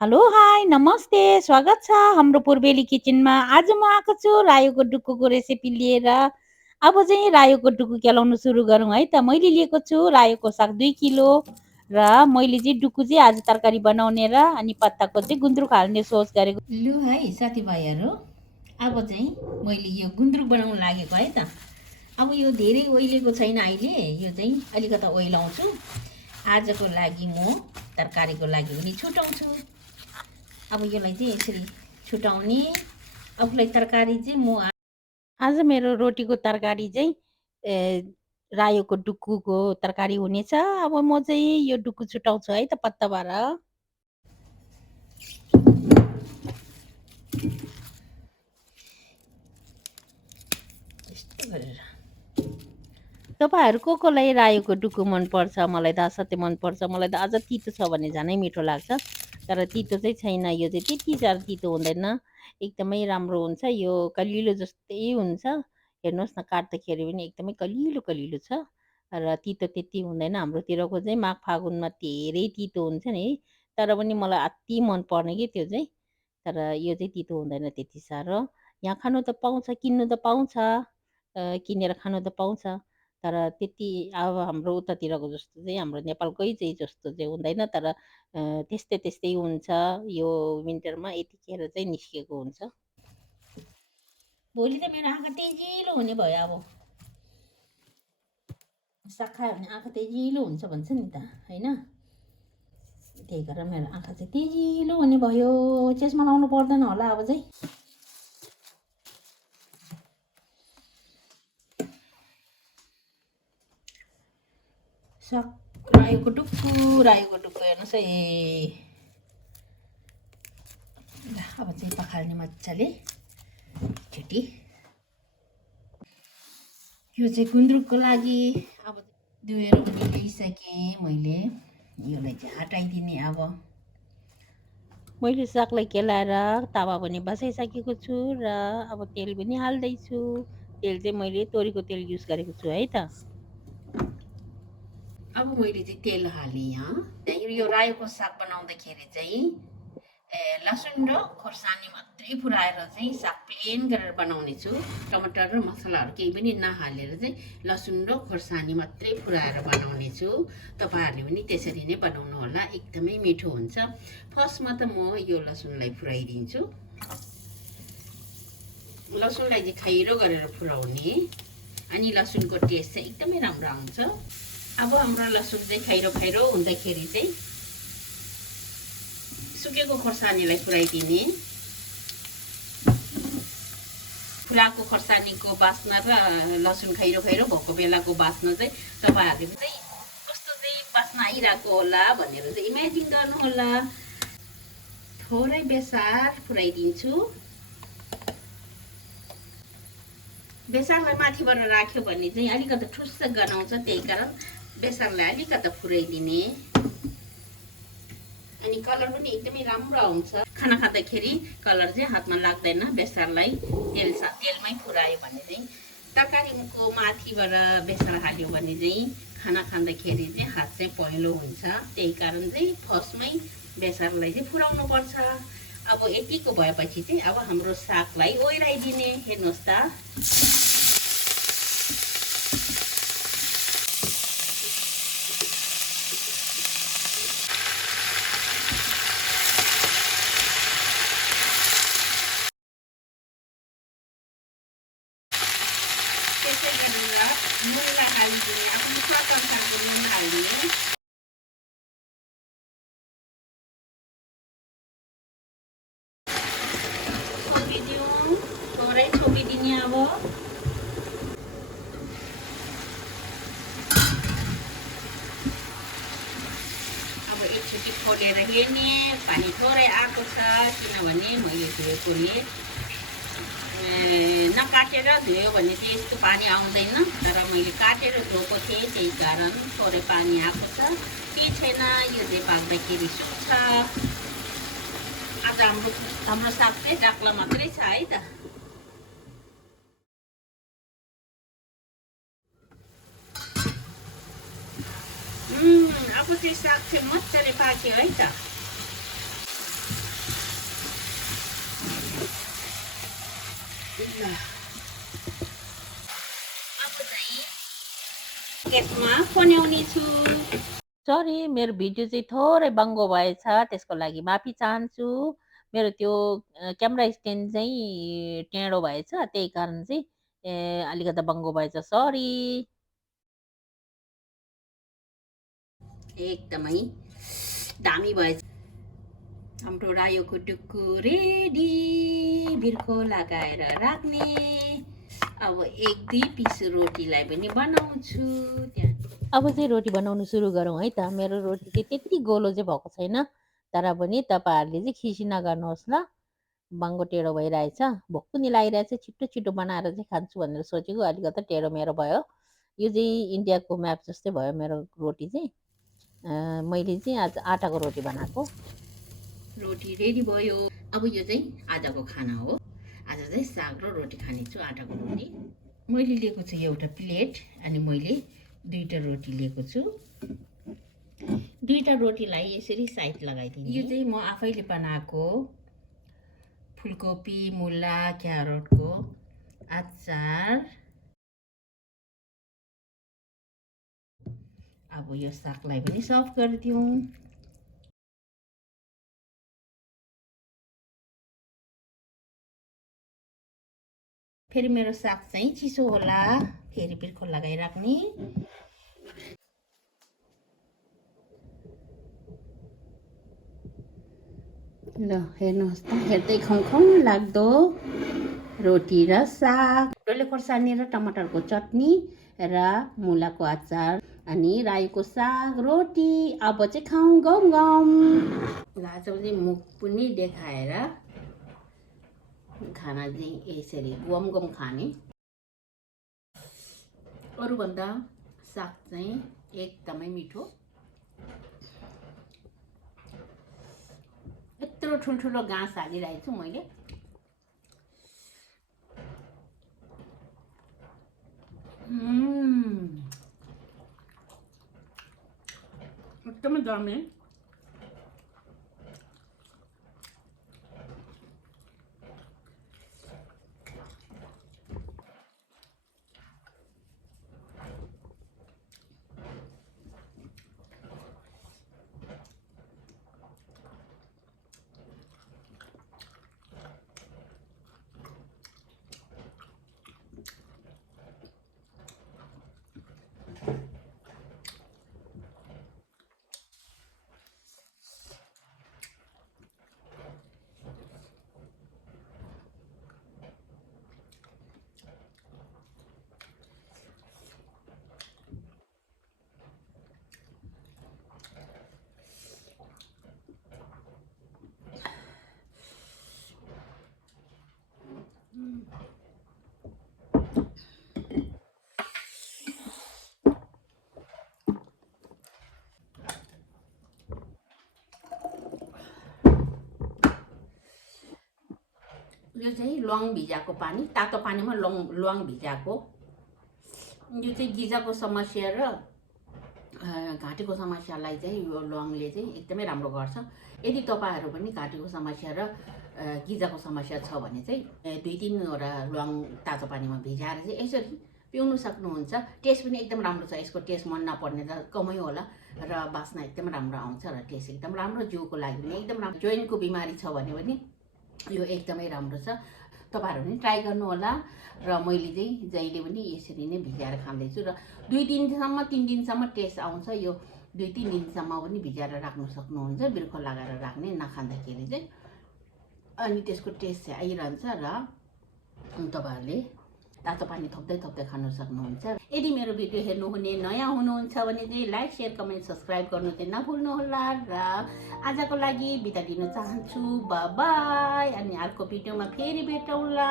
Hello, high, नमस्ते, स्वागत छ हाम्रो पूर्वेली किचनमा। आज म आएको छु रायोको डुकुको रेसिपी लिएर। अब चाहिँ रायोको डुकु केलाउनु सुरु गरौँ है त। मैले लिएको छु रायोको साग 2 किलो र मैले चाहिँ डुकु चाहिँ आज तरकारी बनाउने र अनि पत्ताको चाहिँ गुन्द्रुक हाल्ने सोच गरेको। लु है साथीभाइहरू, अब चाहिँ मैले यो गुन्द्रुक बनाउन लागेको है त। अब यो धेरै ओइलेको छैन अहिले, यो चाहिँ अलिकता ओइलाउँछु। आजको लागि म तरकारीको लागि पनि छुटाउँछु। अब यसलाई चाहिँ यसरी छुटाउने। आफूलाई तरकारी चाहिँ म आज मेरो रोटीको तरकारी चाहिँ रायोको डुकुको तरकारी हुनेछ। अब म चाहिँ यो डुकु छुटाउँछु है त पत्ताबाट। यस्तो गरेर तपाईँहरू कोलाई रायोको डुकु मनपर्छ? मलाई त असाध्यै मनपर्छ। मलाई त अझ तितो छ भने झनै मिठो लाग्छ। तर तितो चाहिँ छैन, यो चाहिँ त्यति साह्रो तितो हुँदैन, एकदमै राम्रो हुन्छ। यो कलिलो जस्तै हुन्छ, हेर्नुहोस् न, काट्दाखेरि पनि एकदमै कलिलो कलिलो छ र तितो त्यति हुँदैन। हाम्रोतिरको चाहिँ माघ फागुनमा धेरै तितो हुन्छ नि, तर पनि मलाई अति मनपर्ने कि त्यो चाहिँ। तर यो चाहिँ तितो हुँदैन त्यति साह्रो। यहाँ खानु त पाउँछ, किन्नु त पाउँछ, किनेर खानु त पाउँछ, तर त्यति अब हाम्रो उतातिरको जस्तो चाहिँ, हाम्रो नेपालकै चाहिँ जस्तो चाहिँ हुँदैन। तर त्यस्तै त्यस्तै हुन्छ। यो विन्टरमा यतिखेर चाहिँ निस्केको हुन्छ। भोलि त मेरो आँखा तेजिलो हुने भयो। अब साग खायो भने आँखा तेजिलो हुन्छ भन्छ नि त, होइन? त्यही कारण मेरो आँखा चाहिँ तेजिलो हुने भयो। चस्मा लाउनु पर्दैन होला अब चाहिँ। साग रायोको डुक्कु हेर्नुहोस् है। अब चाहिँ पखाल्ने मजाले छुटी। यो चाहिँ गुन्द्रुकको लागि अब धोएर पनि ल्याइसकेँ मैले। यसलाई चाहिँ हटाइदिने। अब मैले सागलाई केलाएर तावा पनि बसाइसकेको छु र अब तेल पनि हाल्दैछु। तेल चाहिँ मैले तोरीको तेल युज गरेको छु है त। अब मैले चाहिँ तेल हालेँ। यहाँ यो रायोको साग बनाउँदाखेरि चाहिँ लसुन र खोर्सानी मात्रै फुराएर चाहिँ साग प्लेन गरेर बनाउने छु। टमाटर र मसलाहरू केही पनि नहालेर चाहिँ लसुन र खोर्सानी मात्रै फुराएर बनाउने छु। तपाईँहरूले पनि त्यसरी नै बनाउनु होला, एकदमै मिठो हुन्छ। फर्स्टमा त म यो लसुनलाई फुराइदिन्छु। लसुनलाई चाहिँ खैरो गरेर फुराउने, अनि लसुनको टेस्ट चाहिँ एकदमै राम्रो आउँछ। अब हाम्रो लसुन चाहिँ खैरो खैरो हुँदाखेरि चाहिँ सुकेको खोर्सानीलाई फुराइदिने। फुलाएको खोर्सानीको बास्ना र लसुन खैरो खैरो भएको बेलाको बास्ना चाहिँ तपाईँहरूले चाहिँ कस्तो चाहिँ बास्ना आइरहेको होला भनेर चाहिँ इमेजिन गर्नुहोला। थोरै बेसार फुराइदिन्छु। बेसारलाई माथिबाट राख्यो भने चाहिँ अलिकति ठुस्स गनाउँछ, त्यही कारण बेसारलाई अलिकति फुराइदिने। अनि कलर पनि एकदमै राम्रो आउँछ। खाना खाँदाखेरि कलर चाहिँ हातमा लाग्दैन बेसारलाई तेलमै फुरायो भने चाहिँ। तरकारीको माथिबाट बेसार हाल्यो भने चाहिँ खाना खाँदाखेरि चाहिँ हात चाहिँ पहेँलो हुन्छ। त्यही कारण चाहिँ फर्स्टमै बेसारलाई चाहिँ फुराउनु पर्छ। अब यतिको भएपछि चाहिँ अब हाम्रो सागलाई ओइराइदिने। हेर्नुहोस् त, त्यसै गरेर नुनलाई हालिदिने। आफ्नो स्वाद अनुसारको नुन हाल्ने। छोपिदिउँ, थोरै छोपिदिने। अब एकचोटि खोलेर हेर्ने। पानी थोरै आएको छ, किनभने मैले धोएकोले नकाटेर धोयो भने चाहिँ यस्तो पानी आउँदैन। तर मैले काटेर धोएको थिएँ, त्यही कारण थोरै पानी आएको छ। केही छैन, यो चाहिँ पाक्दाखेरि सुक्छ। आज हाम्रो साग चाहिँ डाक्ला मात्रै छ है त। अब चाहिँ साग चाहिँ मजाले पाक्यो है त। ल अब चाहिँ ग्यासमा बनाउने छु। सरी, मेरो भिडियो चाहिँ थोरै बाङ्गो भएछ, त्यसको लागि माफी चाहन्छु। मेरो त्यो क्यामेरा स्ट्यान्ड चाहिँ टेढो भएछ, त्यही कारण चाहिँ अलिकति बाङ्गो भएछ, सरी। एकदमै दामी भएछ हाम्रो रायोको डुकु रेडी। बिर्को लगाएर राख्ने। अब 1-2 पिस रोटीलाई पनि बनाउँछु त्यहाँ। अब चाहिँ रोटी बनाउनु सुरु गरौँ है त। मेरो रोटी चाहिँ त्यति गोलो चाहिँ भएको छैन, तर पनि तपाईँहरूले चाहिँ खिसी नगर्नुहोस् ल। बाङ्गो टेढो भइरहेछ, भोक पनि लागिरहेछ, छिटो छिटो बनाएर चाहिँ खान्छु भनेर सोचेको, अलिकति टेढो मेरो भयो। यो चाहिँ इन्डियाको म्याप जस्तै भयो मेरो रोटी चाहिँ। मैले चाहिँ आज आटाको रोटी बनाएको। रोटी रेडी भयो। अब यो चाहिँ आजको खाना हो। आज चाहिँ साग र रोटी खानेछु, आटाको रोटी। मैले लिएको छु एउटा प्लेट, अनि मैले 2टा रोटी लिएको छु। 2टा रोटीलाई यसरी साइड लगाइदिने। यो चाहिँ म आफैले बनाएको फुलकोपी, मुला, क्यारोटको अचार। अब यो सागलाई पनि सर्भ गरिदिउँ। फेरि मेरो साग चाहिँ चिसो होला, फेरि बिर्को लगाइराख्ने। ल हेर्नुहोस् त, हेर्दै खाउँ लाग्दो रोटी र साग, डल्ले खोर्सानी र टमाटरको चटनी र मुलाको अचार अनि रायोको साग रोटी। अब चाहिँ खाउँ गम गम। आज चाहिँ मुख पनि देखाएर खाना चाहिँ यसरी गम गम खाने। अरूभन्दा साग चाहिँ एकदमै मिठो। यत्रो ठुल्ठुलो घाँस हालिरहेको छु मैले। एकदमै दामी। यो चाहिँ ल्वाङ भिजाएको पानी, तातो पानीमा ल्वाङ भिजाएको। यो चाहिँ गिजाको समस्या र घाँटीको समस्यालाई चाहिँ यो ल्वाङले चाहिँ एकदमै राम्रो गर्छ। यदि तपाईँहरू पनि घाँटीको समस्या र गिजाको समस्या छ भने चाहिँ 2-3वटा ल्वाङ तातो पानीमा भिजाएर चाहिँ यसरी पिउनु सक्नुहुन्छ। टेस्ट पनि एकदम राम्रो छ। यसको टेस्ट मन नपर्ने त कमै होला र बास्ना एकदम राम्रो आउँछ र टेस्ट एकदम राम्रो। जिउको लागि पनि एकदम राम्रो। जोइन्टको बिमारी छ भने पनि यो एकदमै राम्रो छ। तपाईँहरू पनि ट्राई गर्नु होला। र मैले चाहिँ जहिले पनि यसरी नै भिजाएर खाँदैछु र 2 दिनसम्म 3 दिनसम्म टेस्ट आउँछ। यो 2-3 दिनसम्म पनि भिजाएर राख्न सक्नुहुन्छ, बिर्को लगाएर राख्ने नखाँदाखेरि चाहिँ। अनि त्यसको टेस्ट चाहिँ आइरहन्छ र तपाईँहरूले तातो पानी थप्दै थप्दै खान सक्नुहुन्छ। यदि मेरो भिडियो हेर्नुहुने नयाँ हुनुहुन्छ भने चाहिँ लाइक, शेयर, कमेन्ट, सब्सक्राइब गर्नु चाहिँ नभुल्नुहोला। र आजको लागि बिदा दिन चाहन्छु। By by. अनि अर्को भिडियोमा फेरि भेटौँला।